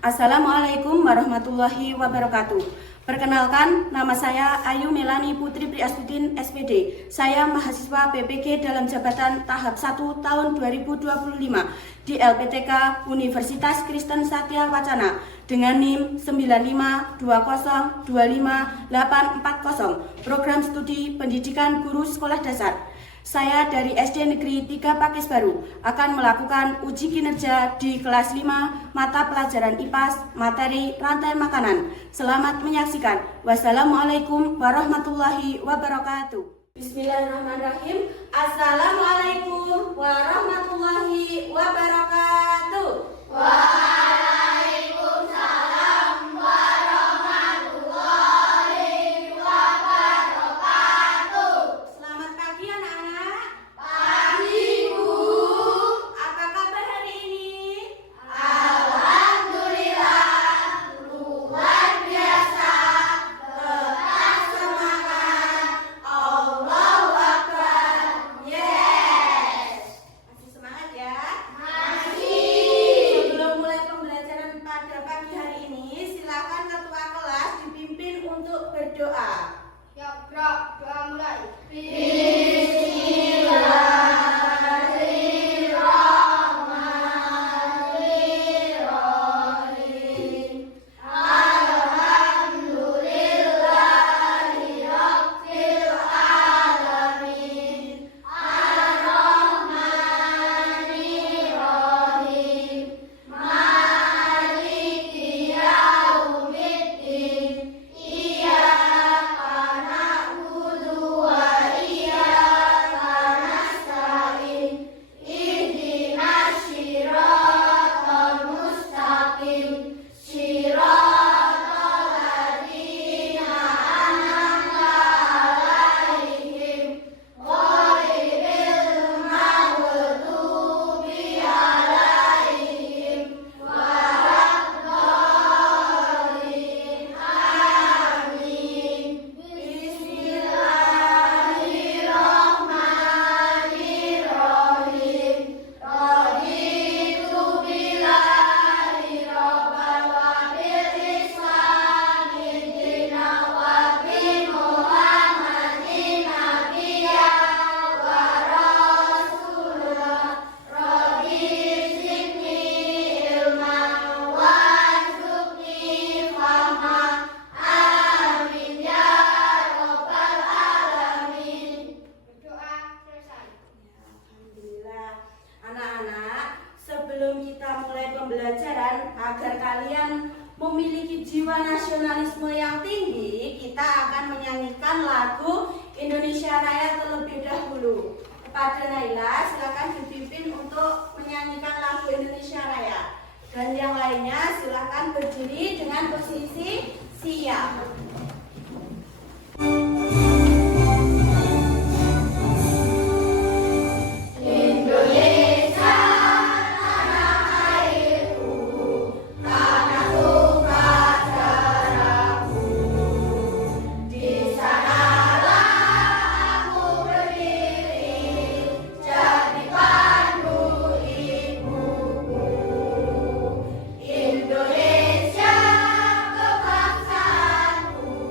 Assalamualaikum warahmatullahi wabarakatuh. Perkenalkan, nama saya Ayu Melani Putri Priastutin SPD. Saya mahasiswa PPG dalam jabatan tahap 1 tahun 2025 di LPTK Universitas Kristen Satya Wacana dengan NIM 9520258440, program studi pendidikan guru sekolah dasar. Saya dari SD Negeri 3 Pakis Baru akan melakukan uji kinerja di kelas 5 mata pelajaran IPAS materi rantai makanan. Selamat menyaksikan. Wassalamualaikum warahmatullahi wabarakatuh. Bismillahirrahmanirrahim. Assalamualaikum warahmatullahi wabarakatuh. Waalaikumsalam warahmatullahi wabarakatuh. Selamat pagi anak-anak. Pagi Bu. Apa kabar hari ini? Alhamdulillah luar biasa. Tetap semangat. Allahu Akbar. Yes. Masih semangat ya? Masih. Sebelum mulai pembelajaran pada pagi hari ini, silakan ketua kelas dipimpin untuk berdoa. Ya, doa mulai. Bismillahirrahmanirrahim. Alhamdulillahirabbil alamin. Ar-Rahmanir-Rahim. Maliki yaumiddin. Iyyaka na'budu wa iyyaka nasta'in. Ihdinas siratal mustaqim. Siratal ladzina an'amta 'alaihim ghairil maghdubi 'alaihim waladdallin. Amin. Bismillahirrahmanirrahim. Raditu billahi rabban wa bil islami dinan wa bi Muhammadin nabiyyan wa rasulan. Rabbi zidni ilman warzuqni fahman. Amin ya rabbal alamin. Berdoa selesai. Alhamdulillah. Anak-anak, sebelum kita mulai pembelajaran, agar kalian memiliki jiwa nasionalisme yang tinggi, kita akan menyanyikan lagu Indonesia Raya terlebih dahulu. Kepada Naila, silakan dipimpin untuk menyanyikan lagu Indonesia Raya. Dan yang lainnya silakan berdiri dengan posisi siap. Indonesia tanah airku, tanahku darahku. Di sanalah aku berdiri, jadi pandu ibuku. Indonesia kebangsaanku,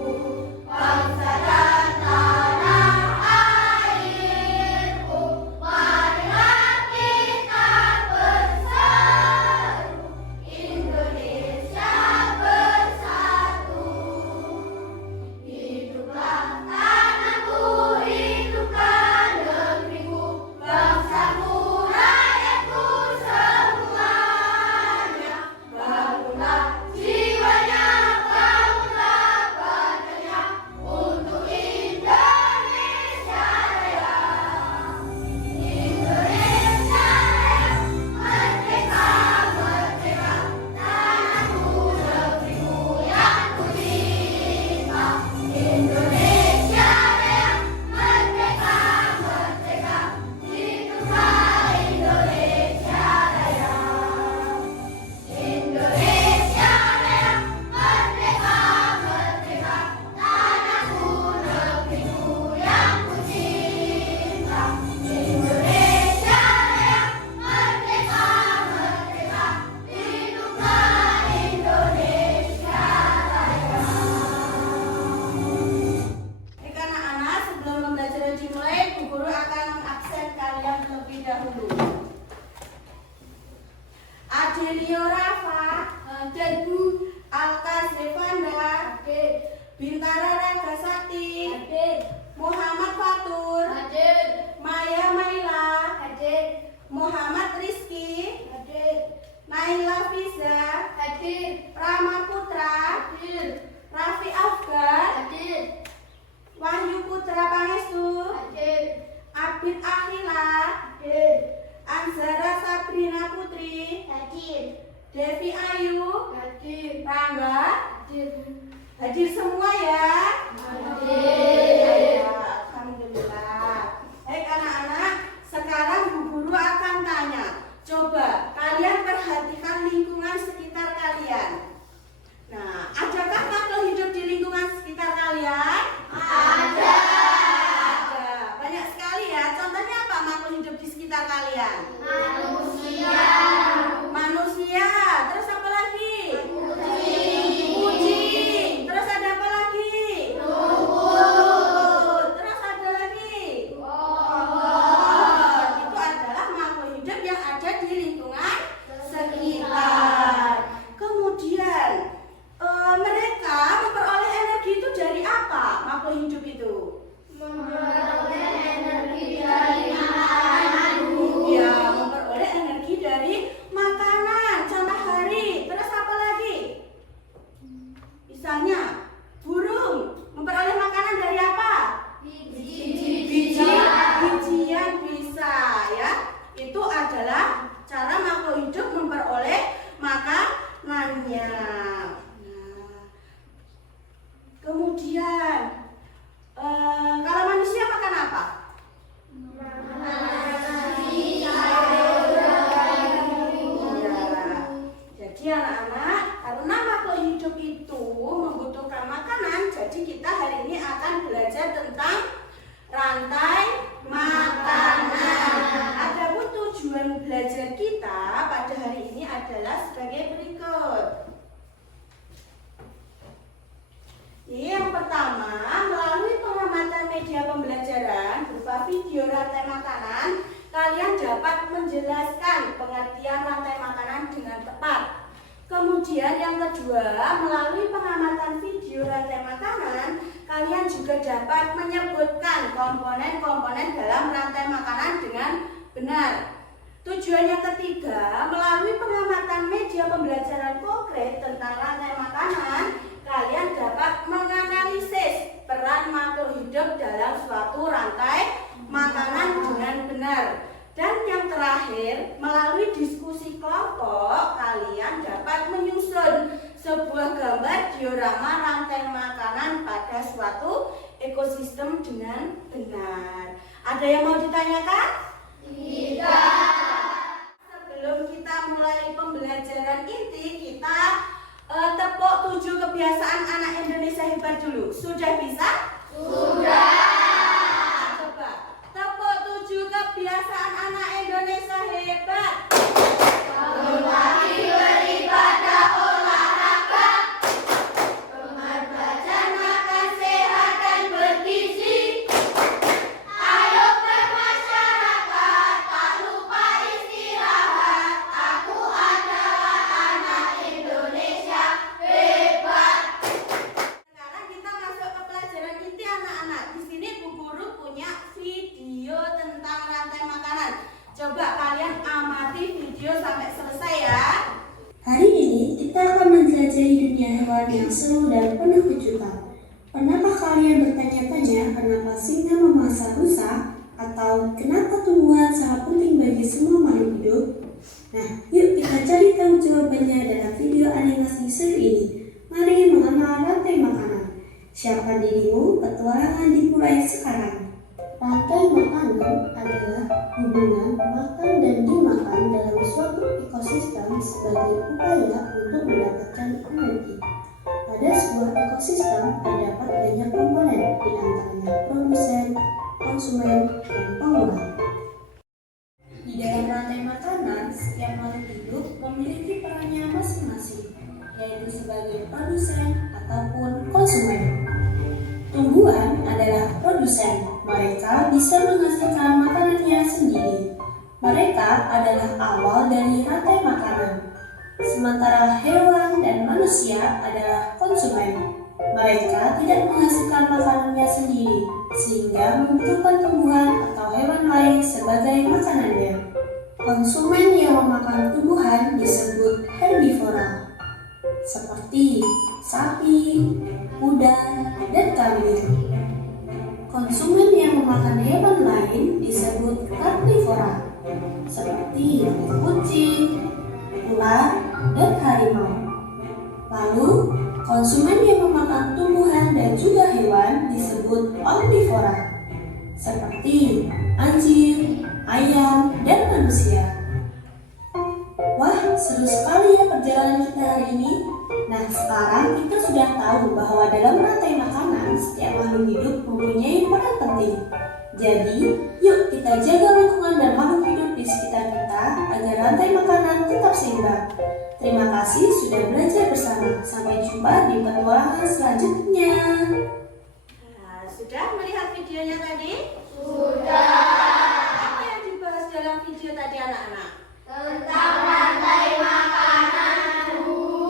Hadir Bu. Alka Zevanda, Hadir. Bintara Ragasakti, Hadir. Muhammad Fatur, Hadir. Maya Maila, Hadir. Muhammad Rizky, Hadir. Naila Fiza, Hadir. Rama Putra, Hadir. Raffi Afgar, Hadir. Wahyu Putra Pangestu, Hadir. Abid Akhila, Hadir. Anzara Sabrina Putri, Hadir. Devi Ayu, Hadir. Rangga, Hadir. hadir semua ya. Hadir. Ya, alhamdulillah. Baik anak-anak, sekarang Bu Guru akan tanya. Coba kalian perhatikan lingkungan sekitar kalian. Nah, adakah makhluk hidup di lingkungan sekitar kalian? Ada. Ada. Banyak sekali ya. Contohnya apa makhluk hidup di sekitar kalian? Manusia. Manusia. Terus apa lagi? Kucing. Kucing. Terus ada apa lagi? Rumput. Terus ada lagi? Pohon. Itu adalah makhluk hidup yang ada di lingkungan sekitar. Kemudian mereka memperoleh energi itu dari apa? Makhluk hidup itu? Memperoleh energi dari makanan Bu. Ya, memperoleh energi dari makanan, contoh hari. Terus apa lagi? Misalnya burung memperoleh makanan dari apa? Bijian bisa ya. Itu adalah cara makhluk hidup memperoleh makanannya. Nah, kemudian kalau manusia makan apa? Ya. Jadi anak-anak, karena makhluk hidup itu membutuhkan makanan, jadi kita hari ini akan belajar tentang rantai makanan. Adapun tujuan belajar kita pada hari ini adalah sebagai berikut. Yang pertama, melalui pengamatan media pembelajaran berupa video rantai makanan, kalian dapat menjelaskan pengertian rantai makanan dengan tepat. Kemudian yang kedua, melalui pengamatan video rantai makanan, kalian juga dapat menyebutkan komponen-komponen dalam rantai makanan dengan benar. Tujuan yang ketiga, melalui pengamatan media pembelajaran konkret tentang rantai makanan, kalian dapat menganalisis peran makhluk hidup dalam suatu rantai makanan dengan benar. Dan yang terakhir, melalui diskusi kelompok, kalian dapat menyusun sebuah gambar diorama rantai makanan pada suatu ekosistem dengan benar. Ada yang mau ditanyakan? Tidak. Sebelum kita mulai pembelajaran inti, kita tepuk 7 kebiasaan anak Indonesia hebat dulu. Sudah bisa? Sudah. Coba tepuk 7 kebiasaan anak Indonesia hebat. Bangun pagi beribadah olahraga. Gemar baca makan sehat dan bergizi. Ayo bermasyarakat, tak lupa istirahat. Aku adalah anak Indonesia hebat. Sekarang kita masuk ke pelajaran inti anak-anak. Di sini Bu Guru punya video tentang rantai makanan. Coba kalian amati video sampai selesai ya. Hari ini kita akan menjelajahi dunia hewan yang seru dan penuh kejutan. Pernahkah kalian bertanya-tanya kenapa singa memangsa rusa? Atau kenapa tumbuhan sangat penting bagi semua makhluk hidup? Nah, yuk kita cari tahu jawabannya dalam video animasi seru ini. Mari mengenal rantai makanan. Siapa dirimu? Petualangan dimulai sekarang. Rantai makanan adalah hubungan makan dan dimakan dalam suatu ekosistem sebagai upaya untuk mendapatkan energi. Pada sebuah ekosistem terdapat banyak komponen, di antaranya produsen, konsumen, dan pengolah. Di dalam rantai makanan, setiap makhluk hidup memiliki perannya masing-masing, yaitu sebagai produsen ataupun konsumen. Tumbuhan adalah produsen. Mereka bisa menghasilkan makanannya sendiri. Mereka adalah awal dari rantai makanan. Sementara hewan dan manusia adalah konsumen. Mereka tidak menghasilkan makanannya sendiri, sehingga membutuhkan tumbuhan atau hewan lain sebagai makanannya. Konsumen yang memakan tumbuhan disebut herbivora, seperti sapi, kuda, dan kambing. Konsumen yang memakan hewan lain disebut karnivora, seperti kucing, ular, dan harimau. Lalu, konsumen yang memakan tumbuhan dan juga hewan disebut omnivora, seperti anjing, ayam, dan manusia. Wah, seru sekali ya perjalanan kita hari ini. Nah, sekarang kita sudah tahu bahwa dalam rantai makanan, setiap makhluk hidup mempunyai peran penting. Jadi, yuk kita jaga lingkungan dan makhluk hidup di sekitar kita agar rantai makanan tetap seimbang. Terima kasih sudah belajar bersama. Sampai jumpa di petualangan selanjutnya. Nah, sudah melihat videonya tadi? Sudah. Apa yang dibahas dalam video tadi anak-anak? Tentang rantai makanan.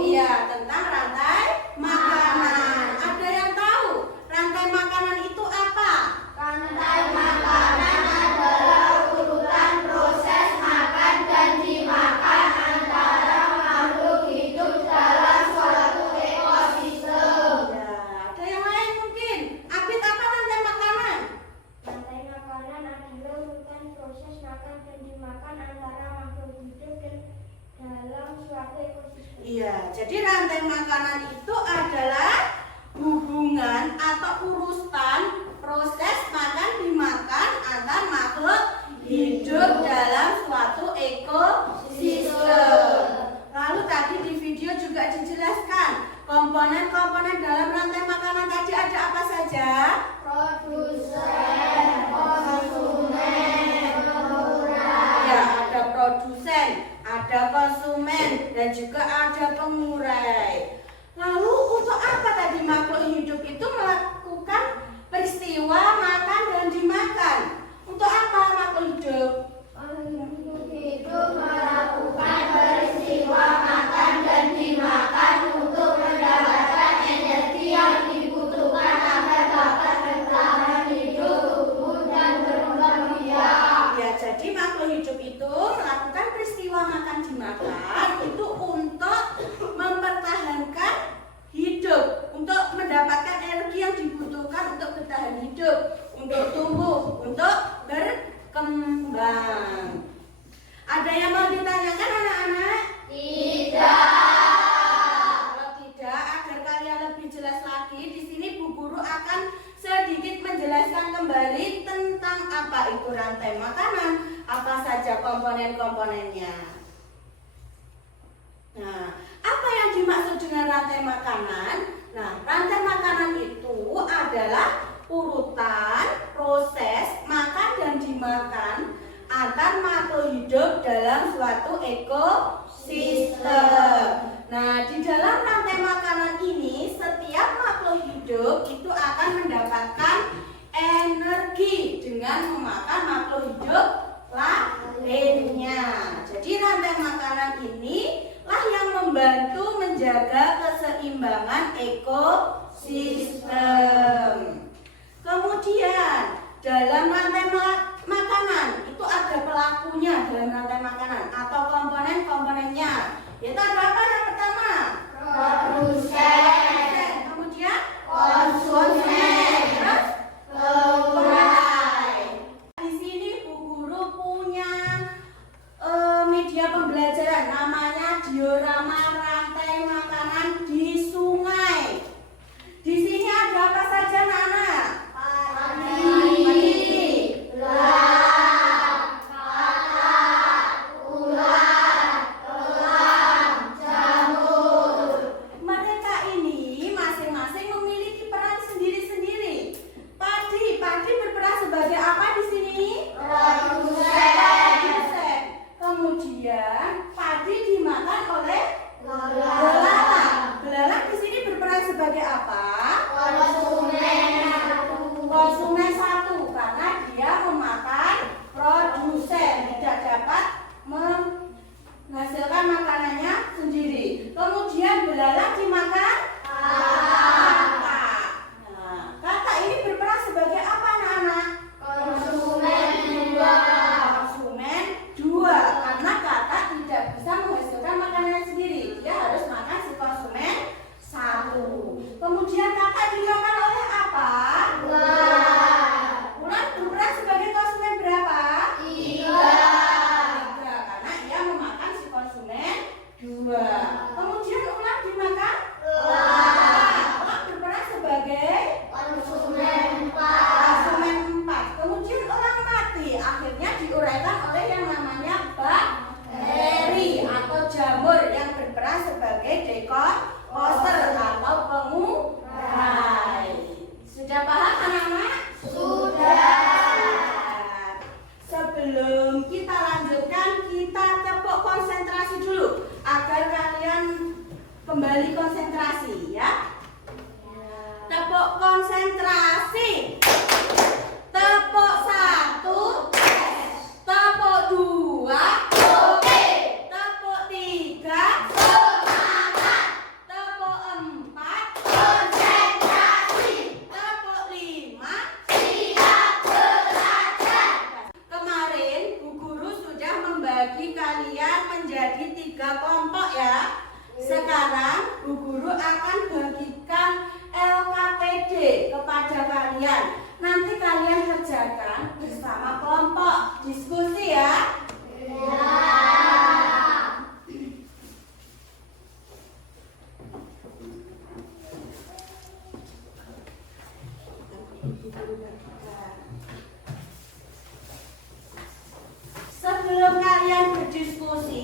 Iya, tentang rantai makanan. Ada yang tahu rantai makanan itu apa? Rantai makanan adalah urutan proses makan dan dimakan antara makhluk hidup dalam suatu ekosistem. Ya, ada yang lain mungkin. Abid, apa rantai makanan? Rantai makanan adalah urutan proses makan dan dimakan antara makhluk hidup dan dalam suatu ekosistem. Iya, jadi rantai makanan itu adalah hubungan atau urusan proses makan dimakan antar makhluk hidup dalam suatu ekosistem. Lalu tadi di video juga dijelaskan komponen-komponen dalam rantai makanan tadi ada apa saja? Produsen, konsumen, pengurai. Ya, ada produsen, ada konsumen, dan juga ada pengurai. Lalu untuk apa tadi makhluk hidup itu melakukan peristiwa makan dan dimakan? Untuk apa makhluk hidup? Makhluk hidup melakukan peristiwa makan dan dimakan untuk mendapatkan energi yang dibutuhkan agar dapat bertahan hidup, tumbuh, dan berkembang biak. Ya, jadi makhluk hidup itu melakukan peristiwa makan dimakan itu untuk mempertahankan hidup, untuk mendapatkan energi yang dibutuhkan untuk bertahan hidup, untuk tumbuh, untuk berkembang. Ada yang mau ditanyakan anak-anak? Tidak. Kalau tidak, agar kalian lebih jelas lagi, di sini Bu Guru akan sedikit menjelaskan kembali tentang apa itu rantai makanan, apa saja komponen-komponennya. Nah, apa yang dimaksud dengan rantai makanan? Nah, rantai makanan itu adalah urutan proses makan dan dimakan antar makhluk hidup dalam suatu ekosistem. Nah, di dalam rantai makanan ini, setiap makhluk hidup itu akan mendapatkan energi dengan memakan makhluk hidup lainnya. Jadi rantai makanan ini lah yang membantu menjaga keseimbangan ekosistem. Kemudian dalam rantai makanan itu ada pelakunya dalam rantai makanan atau komponen-komponennya. Yaitu ada apa yang pertama? Produsen, Kemudian konsumen, terus pengurai. di sini Bu Guru punya media pembelajaran namanya diorama rantai makanan di sungai. Di sini ada apa saja anak-anak? Padi, belah, katak, ulat, elang, jamur, Kembali konsentrasi ya. Tepuk konsentrasi. Tepuk 1, tepuk 2, Oke. tepuk 3, Semangat. tepuk 4, Konsentrasi. tepuk 5. Siap belajar. Kemarin Bu Guru sudah membagi kalian menjadi 3 kelompok ya. Sekarang Bu Guru akan bagikan LKPD kepada kalian. Nanti kalian kerjakan bersama kelompok. Diskusi ya. Sebelum kalian berdiskusi,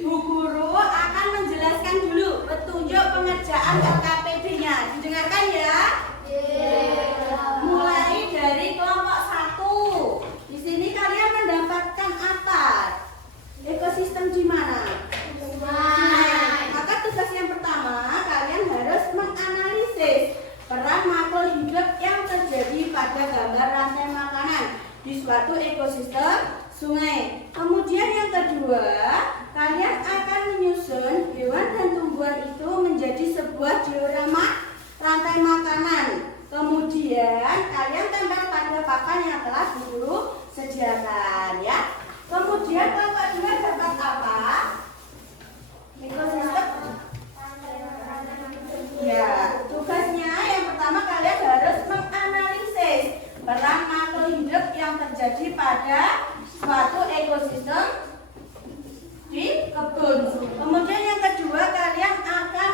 Bu Guru akan menjelaskan dulu petunjuk pengerjaan LKPD-nya. Didengarkan ya. Mulai dari kelompok 1. Di sini kalian mendapatkan apa? Ekosistem di mana? Maka tugas yang pertama, kalian harus menganalisis peran makhluk hidup yang terjadi pada gambar rantai makanan di suatu ekosistem sungai. Kemudian yang kedua, kalian akan menyusun hewan dan tumbuhan itu menjadi sebuah diorama rantai makanan. Kemudian kalian tempel pada papan yang telah Bu Guru sediakan ya. Kemudian kelompok 2 dapat apa? Ekosistem. Ya, tugasnya yang pertama kalian harus menganalisis peran makhluk hidup yang terjadi pada suatu ekosistem di kebun. Kemudian yang kedua, kalian akan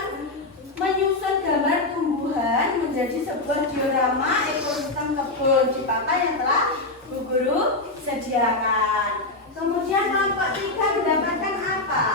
menyusun gambar tumbuhan menjadi sebuah diorama ekosistem kebun di papan yang telah Bu Guru sediakan. Kemudian kelompok 3 mendapatkan apa?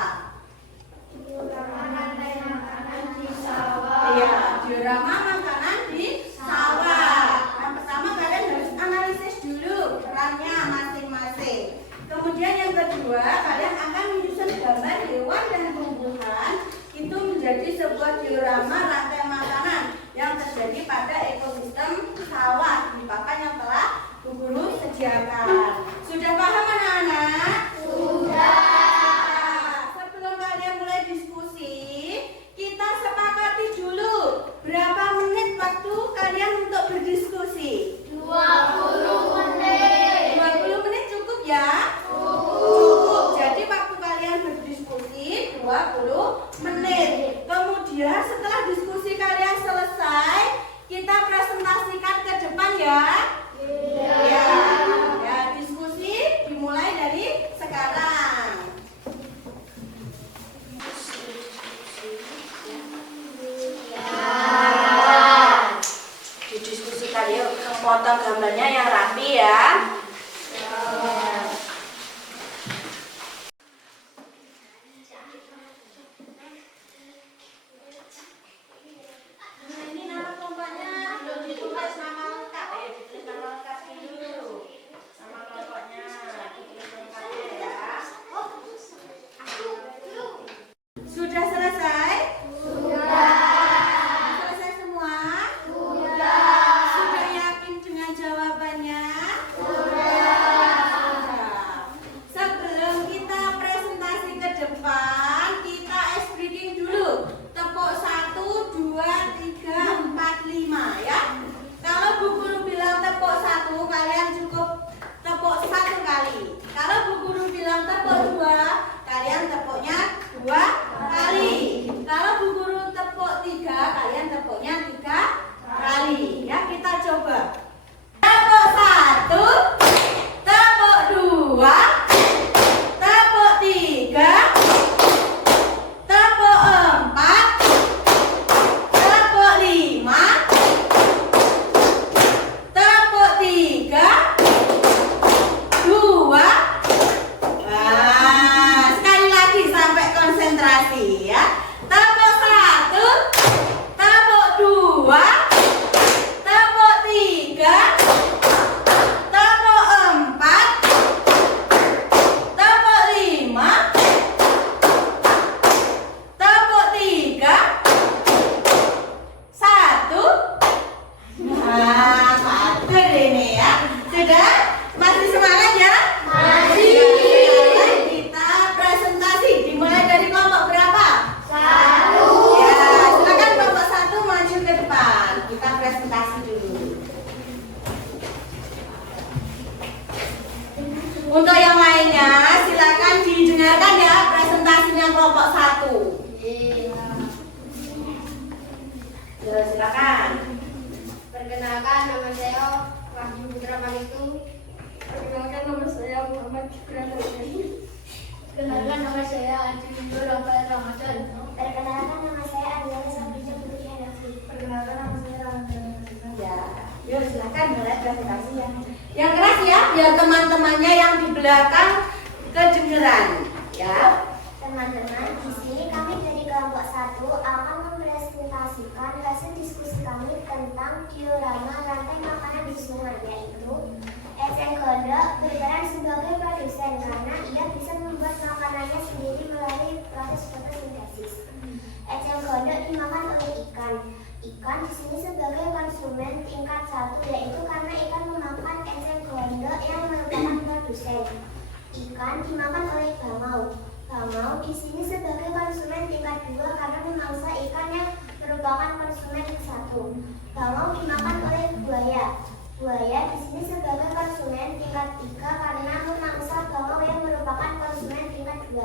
Iya, diorama makanan di sawah. Yang pertama kalian harus analisis dulu perannya masing-masing. Kemudian yang kedua, kalian akan menyusun gambar hewan dan tumbuhan itu menjadi sebuah diorama rantai makanan yang terjadi pada ekosistem sawah di papan yang telah Bu Guru sediakan. Sudah paham anak-anak? Sebelum kalian mulai diskusi, kita sepakati dulu berapa menit waktu kalian untuk berdiskusi. 20 menit. 20 menit cukup ya? Cukup. Jadi waktu kalian berdiskusi 20 menit. Kemudian setelah diskusi kalian selesai, kita presentasikan ke depan ya. Ya, ya, diskusi dimulai dari sekarang. Didiskusikan yuk, potong gambarnya yang rapi ya. Ini nama kelompoknya belum ditulis nama lengkap ya, ditulis nama lengkap dulu. Nama kelompoknya ditulis lengkapnya ya. Sudah selesai? Selesai semua? Sudah yakin dengan jawabannya? silakan. Perkenalkan, nama saya Wahyu Putra Manitu. Perkenalkan, nama saya Muhammad Syukran Ramadan. Perkenalkan, nama saya Adi Windu Rafael Ramadan. Perkenalkan, nama saya Adiana Sabrina Putri Hanafi. Perkenalkan, nama saya Ramadan. Ya, yuk silakan mulai presentasi ya. Yang keras ya, biar teman-temannya yang di belakang kedengeran. Ya. Teman-teman, di sini kami dari kelompok 1 akan mempresentasikan hasil diskusi kami tentang diorama rantai makanan di sungai, yaitu eceng gondok berperan sebagai produsen karena ia bisa membuat makanannya sendiri melalui proses fotosintesis. Eceng gondok dimakan oleh ikan. Ikan di sini sebagai konsumen tingkat 1, yaitu karena ikan memakan eceng gondok yang merupakan produsen. Ikan dimakan oleh bangau. Bangau di sini sebagai konsumen tingkat 2 karena memangsa ikan yang merupakan konsumen 1. Bangau dimakan oleh buaya. Buaya di sini sebagai konsumen tingkat 3 karena memangsa bangau yang merupakan konsumen tingkat 2.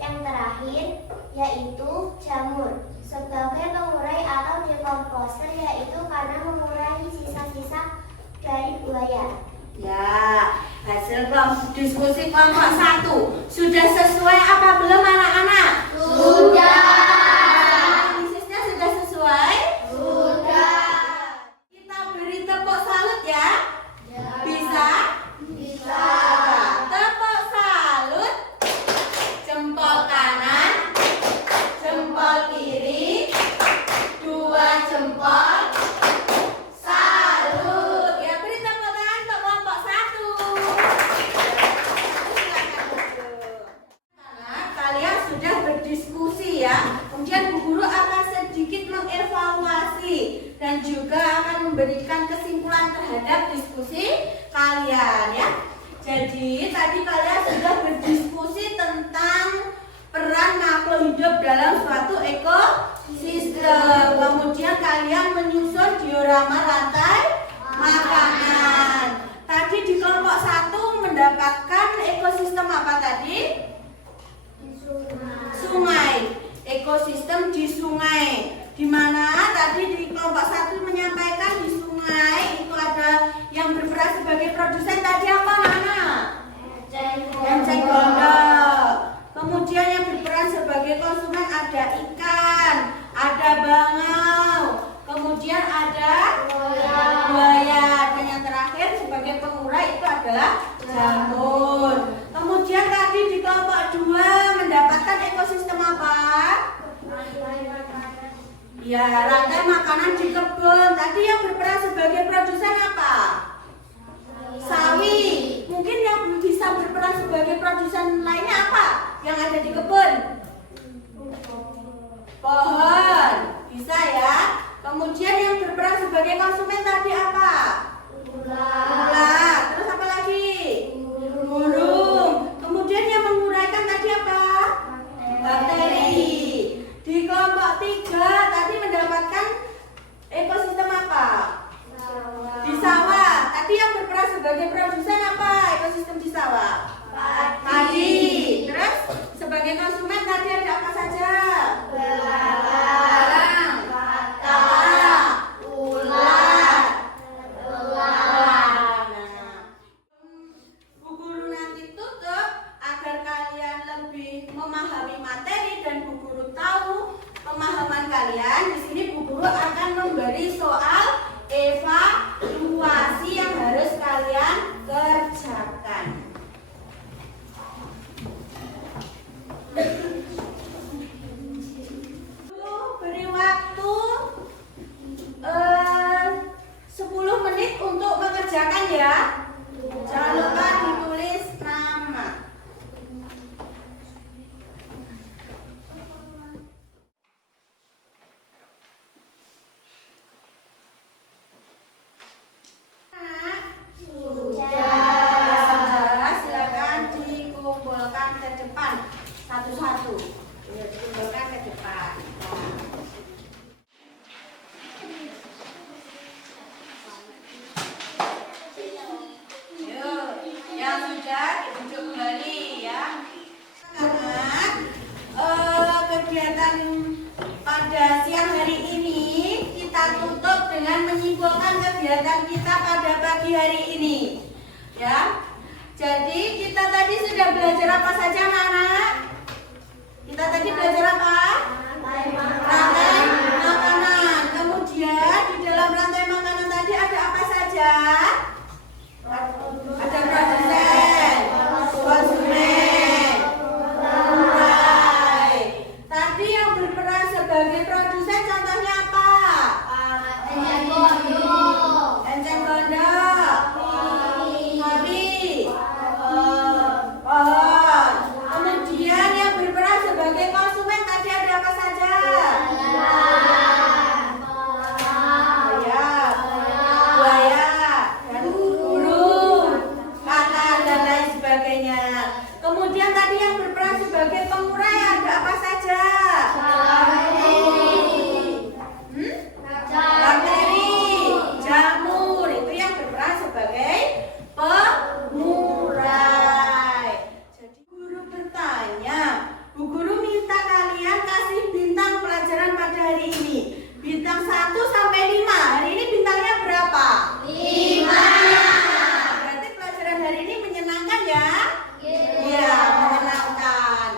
Yang terakhir yaitu jamur sebagai pengurai atau dekomposer, yaitu karena mengurai sisa-sisa dari buaya. Ya, hasil diskusi kelompok 1 sudah sesuai apa belum anak-anak? Sudah. Analisisnya sudah sesuai? Sudah. Kita beri tepuk salut ya. Bisa? Bisa. Tepuk salut. Jempol kanan, jempol kiri, 2 jempol. Salut. Ya, beri tepuk tangan untuk kelompok 1. Nah, kalian sudah berdiskusi ya. Kemudian Bu Guru akan sedikit mengevaluasi dan juga akan memberikan kesimpulan terhadap diskusi kalian ya. Jadi tadi kalian sudah berdiskusi tentang peran makhluk hidup dalam suatu ekosistem. Kemudian kalian menyusun diorama rantai makanan. Tadi di kelompok 1 mendapatkan ekosistem apa tadi? Sungai. Ekosistem di sungai. Di mana tadi di kelompok 1 menyampaikan di sungai itu ada yang berperan sebagai produsen tadi apa Nana? Eceng gondok. Kemudian yang berperan sebagai konsumen ada ikan, ada bangau, kemudian ada buaya, dan yang terakhir sebagai pengurai itu adalah jamur. Kemudian tadi di kelompok 2 mendapatkan ekosistem apa? Ya, rantai makanan di kebun. Tadi yang berperan sebagai produsen apa? Sawi. Mungkin yang bisa berperan sebagai produsen lainnya apa? Yang ada di kebun? Pohon. Bisa ya. Kemudian yang berperan sebagai konsumen tadi apa? Ular. Terus apa lagi? Burung. Kemudian yang menguraikan tadi apa? Bakteri. Di kelompok 3 tadi mendapatkan ekosistem apa? Di sawah. Tadi yang berperan sebagai produsen apa? Ekosistem di sawah? Padi. Terus sebagai konsumen tadi ada apa saja? Belalang, tapak, ular. Bu Guru nanti tutup agar kalian lebih memahami materi dan Bu Guru tahu pemahaman kalian. Di sini Bu Guru akan memberi soal evaluasi yang harus kalian kerjakan. Beri waktu 10 menit untuk mengerjakan ya. Jangan lupa ditulis nama. Sudah, silakan dikumpulkan ke depan satu-satu. Ya, dikumpulkan ke depan. Yuk, yang sudah ditunjuk kembali ya. Karena kegiatan pada siang hari ini tutup dengan menyimpulkan kegiatan kita pada pagi hari ini. Ya. Jadi kita tadi sudah belajar apa saja, anak-anak? Kita tadi belajar apa? Rantai makanan. Kemudian di dalam rantai makanan tadi ada apa saja? Ada produsen, konsumen, pemurai. Tadi yang berperan sebagai produsen contohnya apa? Enceng gondok, kopi, pohon. Kemudian yang berperan sebagai konsumen tadi ada apa saja? Buaya, dan burung, kakak dan lain sebagainya. Kemudian tadi yang berperan sebagai pengurai ada apa saja? Bakteri, jamur, itu yang berperan sebagai pengurai. Jadi guru bertanya, Bu Guru minta kalian kasih bintang pelajaran pada hari ini. Bintang 1 sampai 5. Hari ini bintangnya berapa? 5. Berarti pelajaran hari ini menyenangkan ya? Iya, menyenangkan.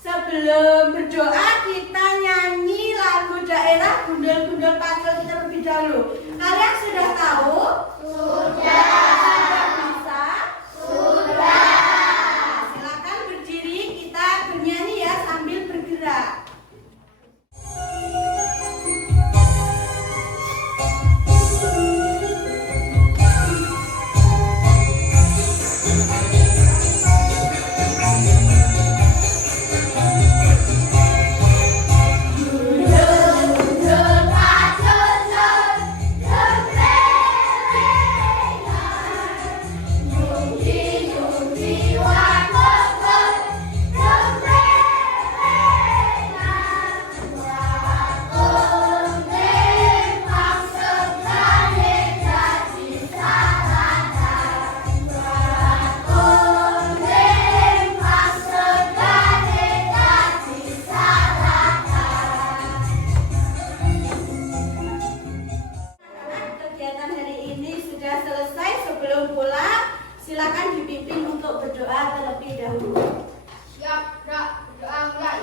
Sebelum berdoa kita nyanyi lagu daerah Gundul-Gundul Pacul terlebih dahulu. Kalian sudah tahu? Sudah bisa? Sudah. Silakan berdiri, kita bernyanyi ya sambil bergerak. Kegiatan hari ini sudah selesai. Sebelum pulang, silakan dipimpin untuk berdoa terlebih dahulu. Siap, berdoa mulai.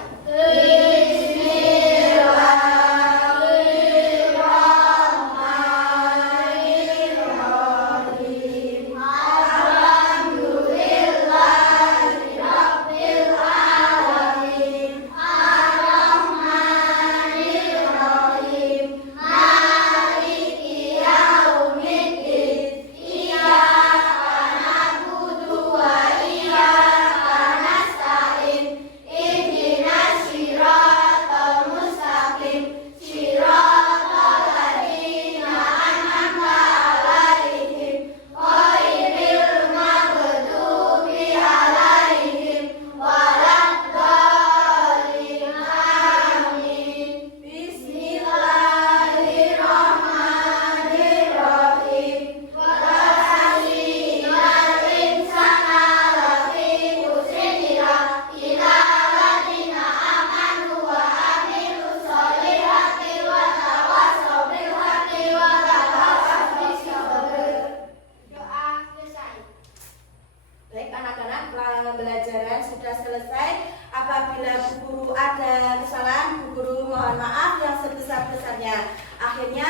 Baik anak-anak, pembelajaran sudah selesai. Apabila Bu Guru ada kesalahan, Bu Guru mohon maaf yang sebesar-besarnya. Akhirnya